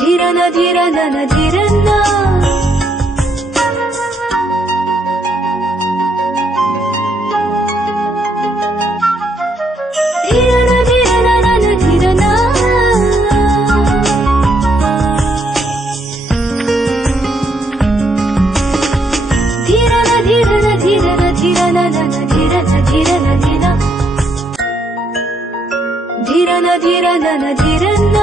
ധീരന ധീരന ധീരന ധീരന ധീരന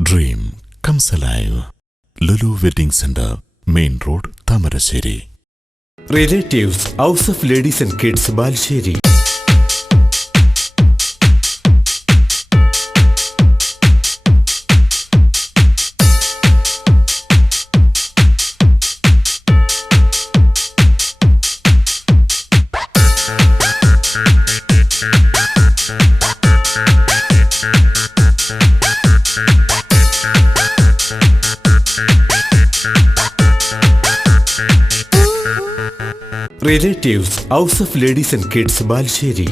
Dream comes alive. Lulu Wedding Center, Main Road, Tamarasheri. Relatives, House of Ladies and Kids, Balsheri. Relatives, House of Ladies and Kids, Balsheri.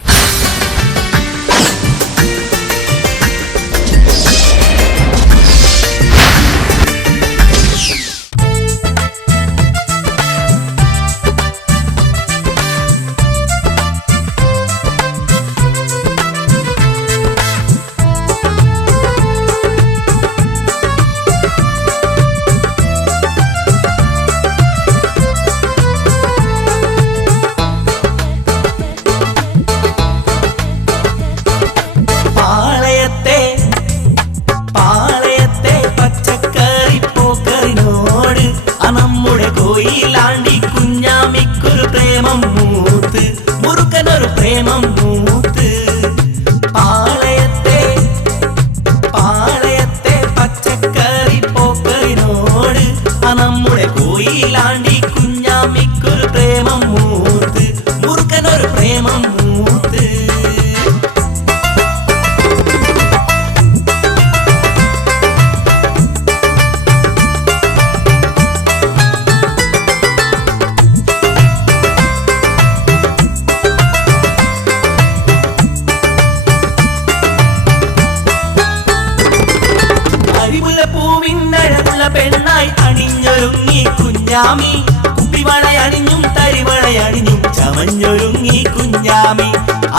Kunjami കുപ്പിവളയണിഞ്ഞും തരിവളയണിഞ്ഞും ചമഞ്ഞൊരുങ്ങി Kunjami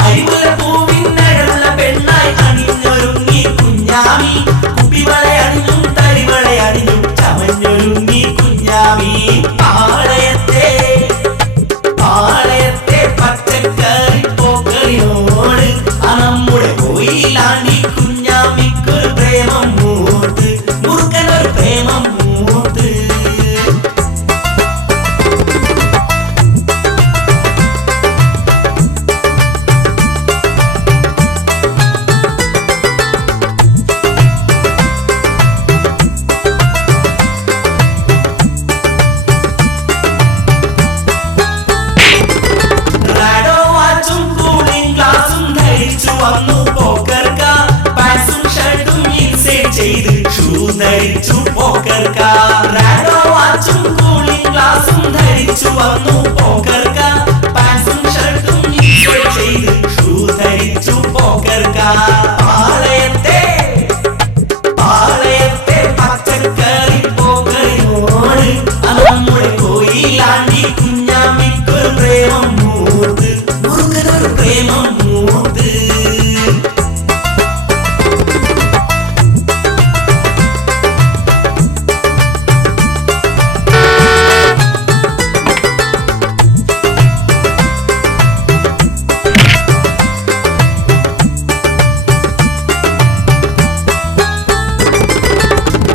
അരിമുല്ലപ്പൂവിനഴകുള്ള പെണ്ണായി അണിഞ്ഞൊരുങ്ങി കുഞ്ഞാമി കുപ്പിവളയണിഞ്ഞും തരിവളയണിഞ്ഞും ചമഞ്ഞൊരുങ്ങി കുഞ്ഞാമി പാളയത്തെ പച്ചക്കറി പോക്കരിനോട് നമ്മുടെ കോയിലാണ്ടി കുഞ്ഞാമിക്കൊരു പ്രേമം മൂത്ത് മുറുക്കനൊരു പ്രേമം മൂത്ത് ധരിച്ചു പോക്കർക്ക റാഡോ വാച്ചും cooling ഗ്ലാസും ധരിച്ചു വന്നു പോക്കർക്ക പാൻസും ഷർട്ടും ചെയ്ത് ഷൂ ധരിച്ചു പോക്കർക്ക പാളയത്തെ പച്ചക്കറി പോക്കറിനോട് നമ്മുടെ കോയിലാണ്ടി കുഞ്ഞാമിക്കൊരു പ്രേമം മൂത്ത് മുറുകനൊരു പ്രേമം മൂത്ത്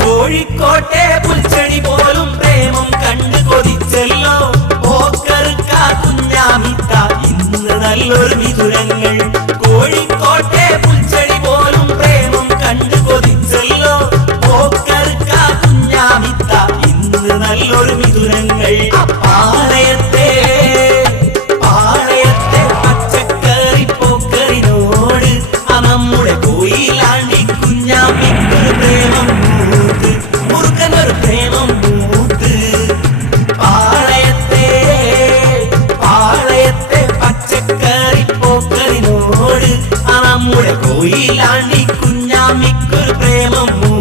കോഴിക്കോട്ടെ പുൽച്ചെടി പോലും പ്രേമം കണ്ടു കൊതിച്ചല്ലോ പോക്കർക്ക കുഞ്ഞാമിക്ക ഇന്ന് നല്ലൊരു വിതുരങ്ങൾ കോഴിക്കോട്ടെ പുൽച്ചെടി പോലും പ്രേമം കണ്ടു കൊതിച്ചല്ലോ പോക്കർക്ക കുഞ്ഞാമിക്ക ഇന്ന് നല്ലൊരു വിതുരങ്ങൾ പാളയത്തെ പച്ചക്കറി പോക്കറിനോട് നമ്മുടെ കോയിലാണ്ടി കുഞ്ഞാമിക്കൊരു പ്രേമം മുറുക്കനൊരു പ്രേമം പ്രേമം